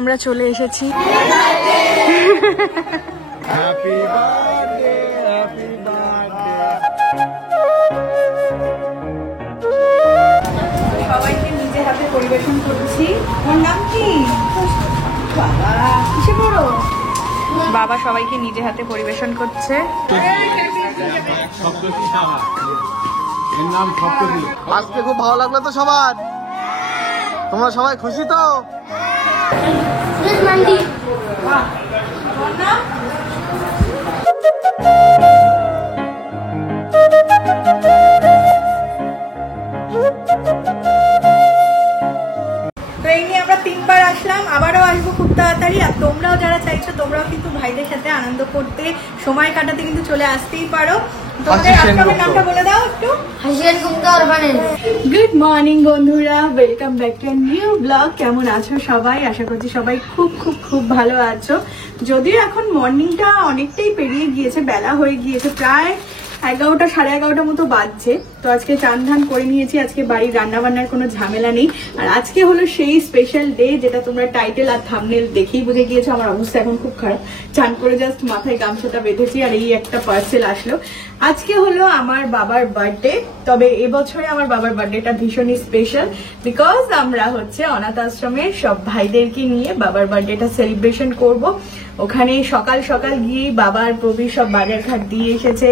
আমরা চলে এসেছি। Happy birthday happy birthday. সবাইকে নিজে হাতে পরিবেশন করছি। ওর নাম কি? বাবা কিসে বড়? বাবা সবাইকে নিজে হাতে পরিবেশন করছে। আজকে খুব ভালো লাগলো তো সবার? তোমরা সবাই খুশি তো? তো এই নিয়ে আমরা 3 বার আসলাম, আবারও আসবো খুব তাড়াতাড়ি। আর তোমরাও যারা চাইছো তোমরাও কিন্তু ভাইদের সাথে আনন্দ করতে সময় কাটাতে কিন্তু চলে আসতেই পারো। তোমাদের আশ্রমের নামটা বলে দাও একটু। গুড মর্নিং বন্ধুরা, welcome back to new blog. কেমন আছো সবাই? আশা করছি সবাই খুব খুব খুব ভালো আছো। যদিও এখন মর্নিংটা অনেকটাই পেরিয়ে গিয়েছে, বেলা হয়ে গিয়েছে, প্রায় 11টা সাড়ে 11টা মতো বাজছে। তো আজকে চান ধান করে নিয়েছি, আজকে বাড়ির রান্না বান্নার কোনো ঝামেলা নেই। আর আজকে হলো সেই স্পেশাল ডে যেটা তোমরা টাইটেল আর থাম্বনেল দেখেই বুঝে গিয়েছো। আমার অবস্থা এখন খুব খারাপ, চান করে জাস্ট মাথায় গামছাটা বেঁধেছি আর এই একটা পার্সেল আসলো। আজকে হলো আমার বাবার বার্থডে, তবে এবছরে আমার বাবার বার্থডেটা ভীষণই স্পেশাল, বিকজ আমরা হচ্ছে অনাথ আশ্রমের সব ভাইদেরকে নিয়ে বাবার বার্থডেটা সেলিব্রেশন করব। ওখানে সকাল সকাল গিয়েই বাবার প্রবীর সব বাজার ঘাট দিয়ে এসেছে।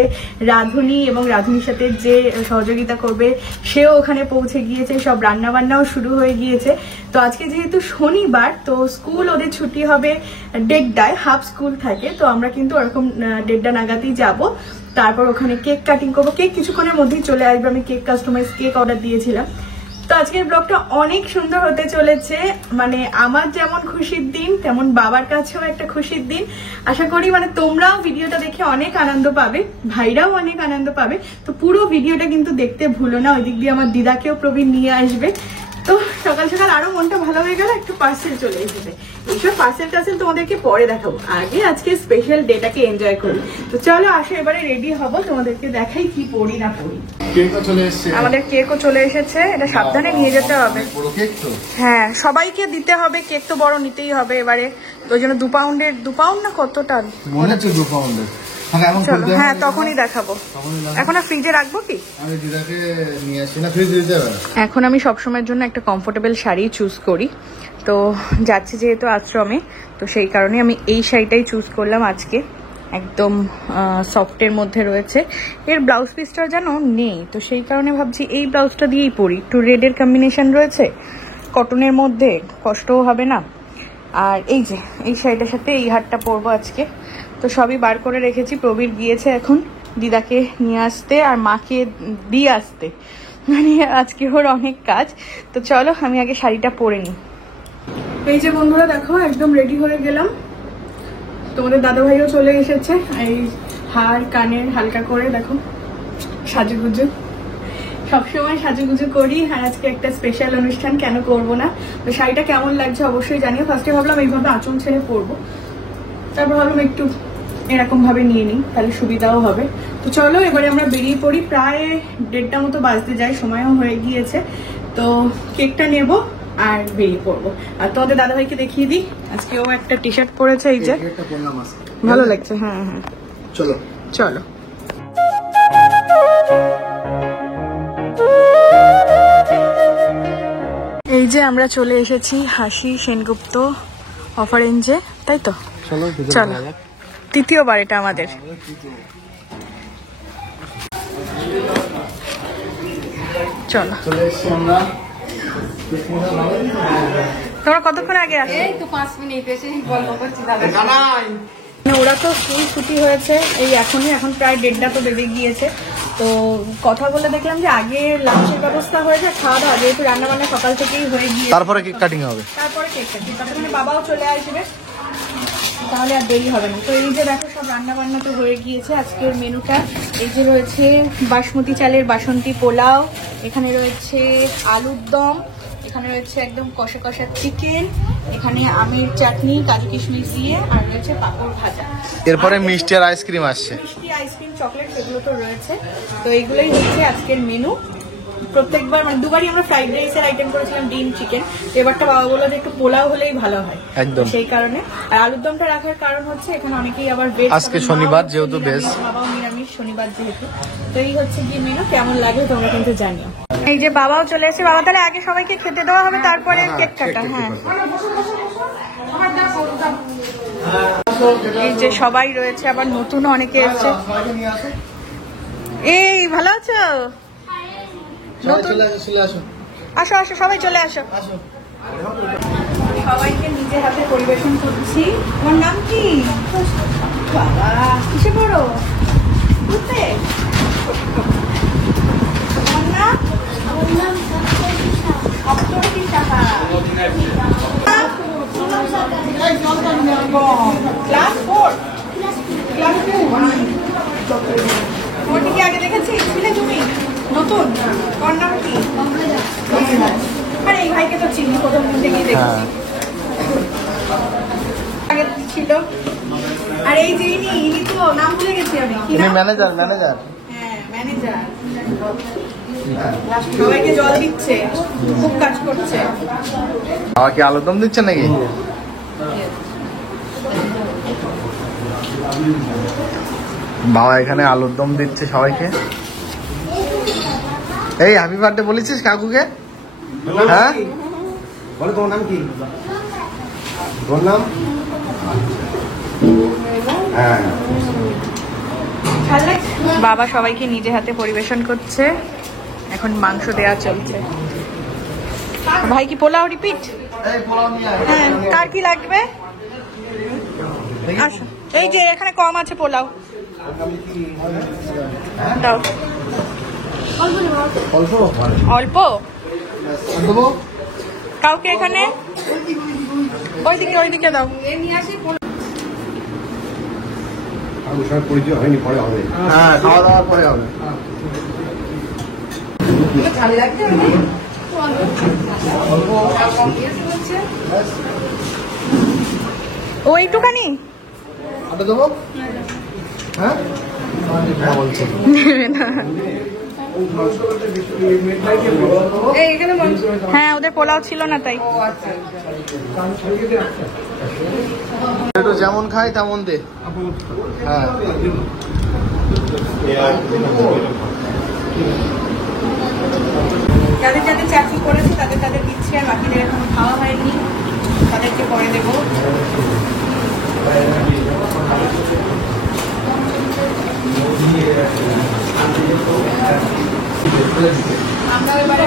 রাধুনি এবং রাধুনির সাথে যে সহযোগিতা করবে সেও ওখানে পৌঁছে গিয়েছে, সব রান্না বান্নাও শুরু হয়ে গিয়েছে। তো আজকে যেহেতু শনিবার, তো স্কুল ওদের ছুটি হবে 1:30টায়, হাফ স্কুল থাকে। তো আমরা কিন্তু ওরকম 1:30 নাগাদই যাব। তারপর ওখানে কেক কাটিং করবো, কেক কিছুক্ষণের মধ্যেই চলে আসবে। আমি কেক কাস্টমাইজ কেক অর্ডার দিয়েছিলাম। তো আজকের ব্লগটা অনেক সুন্দর হতে চলেছে, মানে আমার যেমন খুশির দিন তেমন বাবার কাছেও একটা খুশির দিন। আশা করি মানে তোমরাও ভিডিওটা দেখে অনেক আনন্দ পাবে, ভাইরাও অনেক আনন্দ পাবে। তো পুরো ভিডিওটা কিন্তু দেখতে ভুলো না, ওই দিক দিয়ে আমার দিদাকেও প্রবীণ নিয়ে আসবে। তো সকাল সকাল আরো মনটা ভালো হয়ে গেল, একটু পার্সেল চলে এসেছে। এইসব পার্সেল টার্সেল তোমাদেরকে পরে দেখাবো, আগে আজকে স্পেশাল ডেটাকে এনজয় করি। তো চলো আসো এবারে রেডি হব, তোমাদেরকে দেখাই কি পড়ি না পড়ি। আমাদের কেকও চলে এসেছে, এটা সাবধানে নিয়ে যেতে হবে। হ্যাঁ সবাইকে দিতে হবে, কেক তো বড় নিতেই হবে এবারে। ওই জন্য 2 পাউন্ডের, 2 পাউন্ড না কতটা মনে হচ্ছে 2 পাউন্ডের। চলো হ্যাঁ তখনই দেখাবো। এখন আর ফ্রিজে রাখবো কি? এখন আমি সবসময়ের জন্য একটা কমফোর্টেবল শাড়ি চুজ করি। তো যাচ্ছি যেহেতু আশ্রমে, তো সেই কারণে আমি এই শাড়িটাই চুজ করলাম আজকে। একদম সফটের মধ্যে রয়েছে, এর ব্লাউজ পিসটা যেন নেই, তো সেই কারণে ভাবছি এই ব্লাউজটা দিয়েই পরি। একটু রেডের কম্বিনেশন রয়েছে, কটনের মধ্যে, কষ্টও হবে না। আর এই যে এই শাড়িটার সাথে এই হারটা পরবো আজকে। তো সবই বার করে রেখেছি, প্রবীর গিয়েছে এখন দিদাকে নিয়ে আসতে আর মাকে দিয়ে আসতে, মানে আজকে ওর অনেক কাজ। তো চলো আমি আগে শাড়িটা পরে নিই। এই যে বন্ধুরা দেখো একদম রেডি হয়ে গেলাম, তোমাদের দাদা ভাইও চলে এসেছে। এই হার কানের হালকা করে দেখো সাজুগুজু, সবসময় সাজুগুজু করি, আর আজকে একটা স্পেশাল অনুষ্ঠান, কেন করব না। তো শাড়িটা কেমন লাগছে অবশ্যই জানিও। ফার্স্টে ভাবলাম এইভাবে আঁচল ছেড়ে পরবো, তারপর ভাবলাম একটু এরকম ভাবে নিয়ে নিই, তাহলে সুবিধাও হবে। তো চলো এবারে আমরা বেরিয়ে পড়ি, প্রায় 1:30 মতো বাজতে যায়, সময়ও হয়ে গিয়েছে। তো কেকটা নেব আর বেরিয়ে পড়বো। আর তোমাদের দাদাভাইকে দেখিয়ে দিই, আজকে ও একটা টি শার্ট পরেছে, এই যে ভালো লাগছে। হ্যাঁ হ্যাঁ চলো চলো। এই যে আমরা চলে এসেছি হাসি সেনগুপ্ত অফারেঞ্জে, তাই তো? চলো তৃতীয়বার এটা আমাদের। চলো তোমরা কতক্ষণ আগে আসো? 5 মিনিট এসে গল্প করছি দাদা। ওরা তো স্কুল ছুটি হয়েছে এই এখনই, এখন প্রায় 1:30 তো বেজে গিয়েছে। তো কথা বলে দেখলাম যে আগে লাঞ্চের ব্যবস্থা হয়েছে, খাওয়া দাওয়া যেহেতু রান্না বান্না সকাল থেকেই হয়ে গিয়েছে, তারপরে কেক কাটিং হবে। তারপরে কেক কাটিং, তারপরে বাবাও চলে আসবে, তাহলে আর দেরি হবে না। তো এই যে দেখো সব রান্না বান্না তো হয়ে গিয়েছে। আজকের মেনুটা এই যে রয়েছে বাসমতি চালের বাসন্তী পোলাও, এখানে রয়েছে আলুর দম, এখানে রয়েছে একদম কষা কষা চিকেন, এখানে আমের চাটনি কাজু কিশমিশ দিয়ে, আর রয়েছে পাঁপড় ভাজা। এরপরে মিষ্টি আর আইসক্রিম আসছে, মিষ্টি আইসক্রিম চকলেট সেগুলো তো রয়েছে। তো এইগুলোই হচ্ছে আজকের মেনু। প্রত্যেকবার মানে দুবারই আমরা ফ্রাইড রাইসের আইটেম করেছিলাম, ডিম চিকেন। এবারটা বাবা বললো যে একটু পোলাও হলেই ভালো হয়, একদম। সেই কারণে। আর আলুর দমটা রাখার কারণ হচ্ছে এখানে অনেকেই আবার ভেজ, আজকে শনিবার যেহেতু ভেজ, বাবাও নিরামিষ শনিবার যেহেতু। তো এই হচ্ছে গিয়ে মেনু। কেমন লাগে তোমরা কিন্তু জানিও। এই যে বাবাও চলে এসেছে। বাবা তাহলে আগে সবাইকে খেতে দেওয়া হবে, তারপরে কেক কাটা। হ্যাঁ, এই যে সবাই রয়েছে, আবার নতুন অনেকে এসেছে। এই ভালো আছো? নতুন আসো আসো, সবাই চলে আসো। সবাইকে নিজের হাতে পরিবেশন করছি। তোমার নাম কি? বাবা কিসে পড়ো? বুঝতে তোমার নাম? সপ্তর্ষি সাহা। ক্লাস 4। ক্লাস 2। তোমাকে কি আগে দেখেছি? ছিলে তুমি নতুন? তোমার নাম কি? আরে এই ভাইকে তো চিনি, প্রথম থেকেই দেখেছি, আগে ছিল। আর এই যে ইনি তো নাম ভুলে গেছি আমি। ম্যানেজার। হ্যাঁ, ম্যানেজার। সবাইকে জল দিচ্ছে, খুব কাজ করছে। বাবা কি আলুর দম দিচ্ছে নাকি? বাবা এখানে আলুর দম দিচ্ছে সবাইকে। এই হ্যাপি বার্থডে বলেছিস কাকুকে? হ্যাঁ বলো তোমার নাম কি? তোমার নাম? হ্যাঁ, বাবা সবাইকে নিজে হাতে পরিবেশন করছে। এখন মাংস দেয়া চলছে। ভাই কি পোলাও রিপিট? হ্যাঁ, কার কি লাগবে? আসো, এই যে এখানে কম আছে পোলাও দাও। অল্প অল্প দেবো। কাউকে এখানে ওইদিকে দাও। আমার সঙ্গে পরিচয় হয়নি, পরে হবে। হ্যাঁ, খাওয়া দাওয়ার পরে হবে। ও এইটুখানি আটা দেবো? হ্যাঁ বলছি হ্যাঁ, ওদের পোলাও ছিল না তাই। একটু যেমন খাই তেমন দে। হ্যাঁ, যাদের যাদের চাকরি করেছে তাদের দিচ্ছি, আর বাকিদের এখনো খাওয়া হয়নি, তাদেরকে পরে দেবো। আমরা এবারে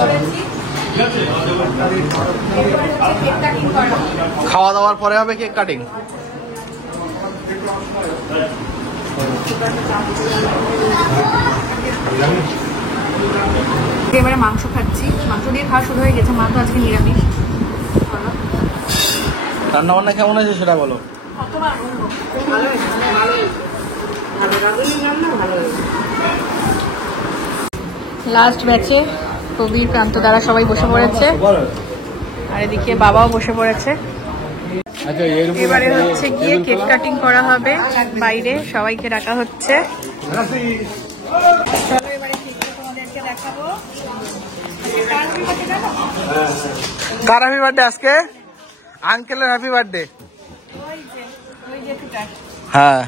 করেছি কেক কাটিং করা। খাওয়া দাওয়ার পরে হবে কেক কাটিং। এবারে মাংস খাচ্ছি, মাংস দিয়ে খাওয়া শুরু হয়ে গেছে। মা তো আজকে নিরামিষ। রান্না বান্না কেমন আছে সেটা বলো। লাস্ট ব্যাচে কবির প্রান্ত দ্বারা সবাই বসে পড়েছে, আর এদিকে বাবাও বসে পড়েছে। এবারে হচ্ছে গিয়ে কেক কাটিং করা হবে, বাইরে সবাইকে ডাকা হচ্ছে। চলো এবারে কেকটা তোমাদেরকে দেখাবো। কার হ্যাপি বার্থডে আজকে? আঙ্কেলের হ্যাপি বার্থডে। ওই যে টুটার। হ্যাঁ,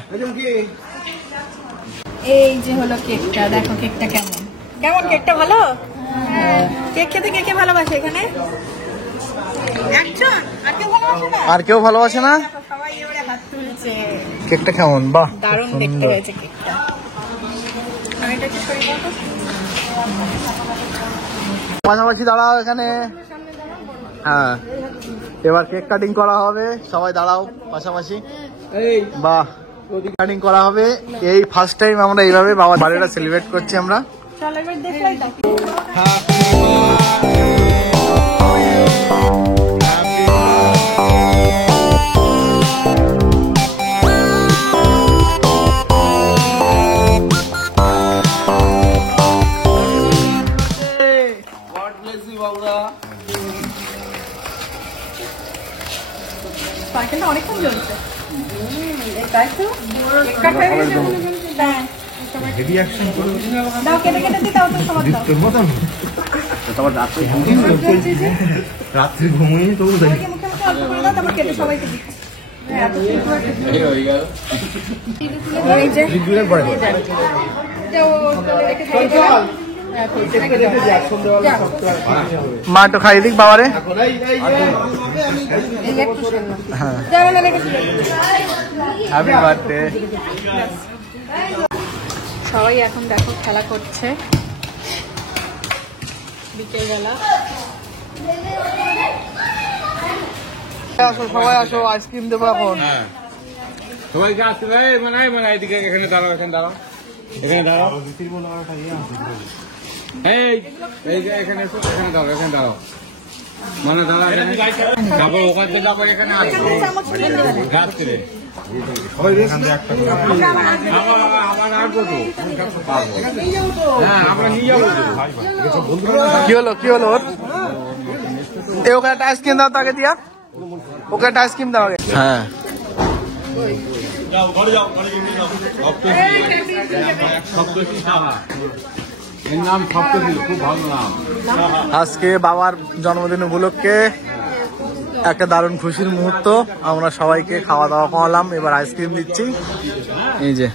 এই যে হলো কেকটা, দেখো কেকটা কেমন কেকটা ভালো? কেক খেতে কে কে ভালোবাসে এখানে? একজন? আর কেউ ভালোবাসে না? সবাই এবারে হাত তুলছে। কেকটা কেমন? বাহ, দারুণ দেখতে হয়েছে কেকটা। আমি এটা কি সরি বলতো? পাশাপাশি দাঁড়াও এখানে। হ্যাঁ, এবার কেক কাটিং করা হবে, সবাই দাঁড়াও পাশাপাশি। বাহ, কাটিং করা হবে। এই ফার্স্ট টাইম আমরা এইভাবে বাবার বার্থডেটা সেলিব্রেট করছি আমরা। চলো এবার দেখলাই তো। সাইকেলটা অনেকক্ষণ জ্বলছে। তাই তো? কেক কাটা হয়ে গেছে। হেভি অ্যাকশন করে দাও কেটে কেটে দিই, দাও তো সবার দাও। তোর মতন তোমার রাত্রে ঘুমিয়ে তো সবাইকে মুখে মুখে অল্প করে দাও, তারপর কেটে সবাইকে দিই। হ্যাঁ, এত সুন্দর একটা এই যে দিনের পরে রেখে দিয়ে দিলাম। মা একটু খাইয়ে দিক বাবারে। হ্যাঁ, হ্যাপি বার্থডে। সবাই এখন দেখো খেলা করছে বিকেলবেলা। আসো সবাই আসো, আইসক্রিম দেবো এখন। সবাইকে আসতে ভাই মানে এদিকে এখানে দাঁড়াও, এখানে দাঁড়াও, এখানে দাঁড়াও, এই যে এখানে এসো, এখানে দাঁড়াও, এখানে দাঁড়াও, মানে দাঁড়াও এখানে, তারপর ওখানে যাবো, এখানে আসবো গাছ থেকে। আমার আর কত হ্যাঁ আমরা নিয়ে যাবো। কি হলো কি হলো ওর? এই ওকে একটা আইসক্রিম দাও তাকে দিয়া, ওকে একটা আইসক্রিম দাও আগে। হ্যাঁ এর নাম সপ্তশী, খুব ভালো নাম। আজকে বাবার জন্মদিন উপলক্ষে একটা দারুণ খুশির মুহূর্ত। আমরা সবাইকে খাওয়া দাওয়া করালাম, এবার আইসক্রিম দিচ্ছি। এই যে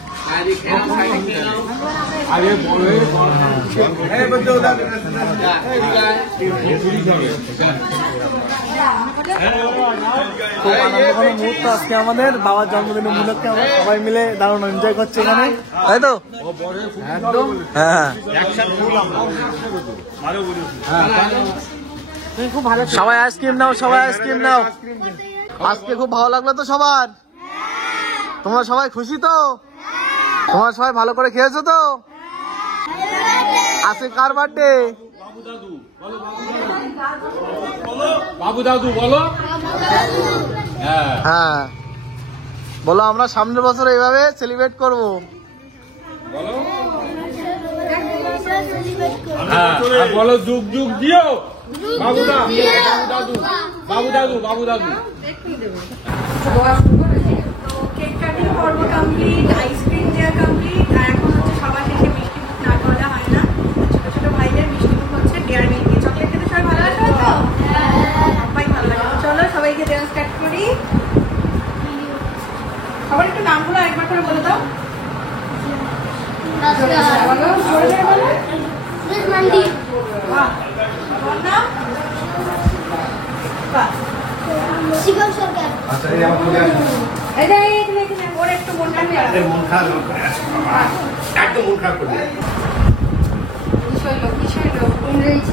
খুব আনন্দঘন মুহূর্ত আজকে আমাদের বাবার জন্মদিন উপলক্ষে। আমরা সবাই মিলে দারুণ এনজয় করছি এখানে, তাই তো? একদম হ্যাঁ। সবাই আইসক্রিম নাও, সবাই আইসক্রিম নাও। আজকে খুব ভালো লাগলো তো সবার? তোমরা সবাই খুশি তো? তোমরা সবাই ভালো করে খেয়েছো তো? আজকে কার বার্থডে? বাবু দাদু বলো। হ্যাঁ বলো, আমরা সামনের বছর এইভাবে সেলিব্রেট করবো। হ্যাঁ বলো, যুগ যুগ দিও বাবু দাদু, বাবু দাদু, বাবু দাদু। কেক কাটিং পর্ব কমপ্লিট, আইসক্রিম দেওয়া কমপ্লিট, আর এখন হচ্ছে সবার শেষে মিষ্টি মুখ না করা হয় না, ছোট ছোট ভাইদের মিষ্টি মুখ হচ্ছে ডেয়ার মিল্ক দিয়ে। চকলেট খেতে সবাই ভালো লাগে তো? সবাই ভালো লাগে। চলো সবাইকে দেওয়া স্টার্ট করি। সবার একটু নামগুলো একবার করে বলে দাও। বলো, জোরে জোরে বলো। বাহ, তোমার নাম? বাহ, আচ্ছা এই আমার চলে আসো এই যে এখানে এখানে ওর একটু মনটা খারাপ। মন খারাপ করে আসো বাবা, একদম মন খারাপ করে দিও। ইংরেজি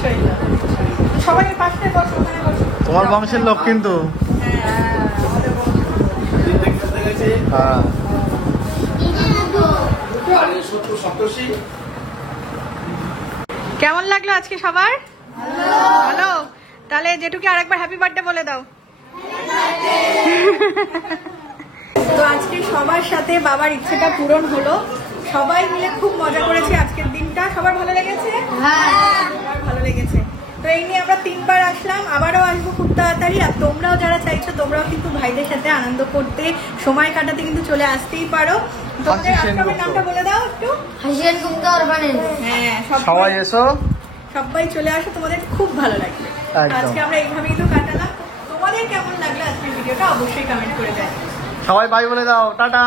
শৈল। সবাই পাশে বসো, ওখানে বসো। তোমার বংশের লোক কিন্তু। হ্যাঁ, আমাদের বংশ। হ্যাঁ কেমন লাগলো আজকে সবার? ভালো। তাহলে যেটুকু আরেকবার হ্যাপি বার্থডে বলে দাও। তো আজকে সবার সাথে বাবার ইচ্ছেটা পূরণ হলো, সবাই মিলে খুব মজা করেছি আজকের দিনটা। সবার ভালো লেগেছে? সবার ভালো লেগেছে। তো এই নিয়ে আমরা 3 বার আসলাম, আবারও আসবো খুব তাড়াতাড়ি। আর তোমরাও যারা চাইছো, তোমরাও কিন্তু ভাইদের সাথে আনন্দ করতে, সময় কাটাতে কিন্তু চলে আসতেই পারো। তোমাদের আশ্রমের নামটা বলে দাও একটু। হ্যাঁ, সবাই এসো, সবাই চলে আসো, তোমাদের খুব ভালো লাগবে। একদম। আজকে আমরা এইভাবেই তো কাটালাম। তোমাদের কেমন লাগলো আজকের ভিডিওটা অবশ্যই কমেন্ট করে জানিও। সবাই বাই বলে দাও, টাটা।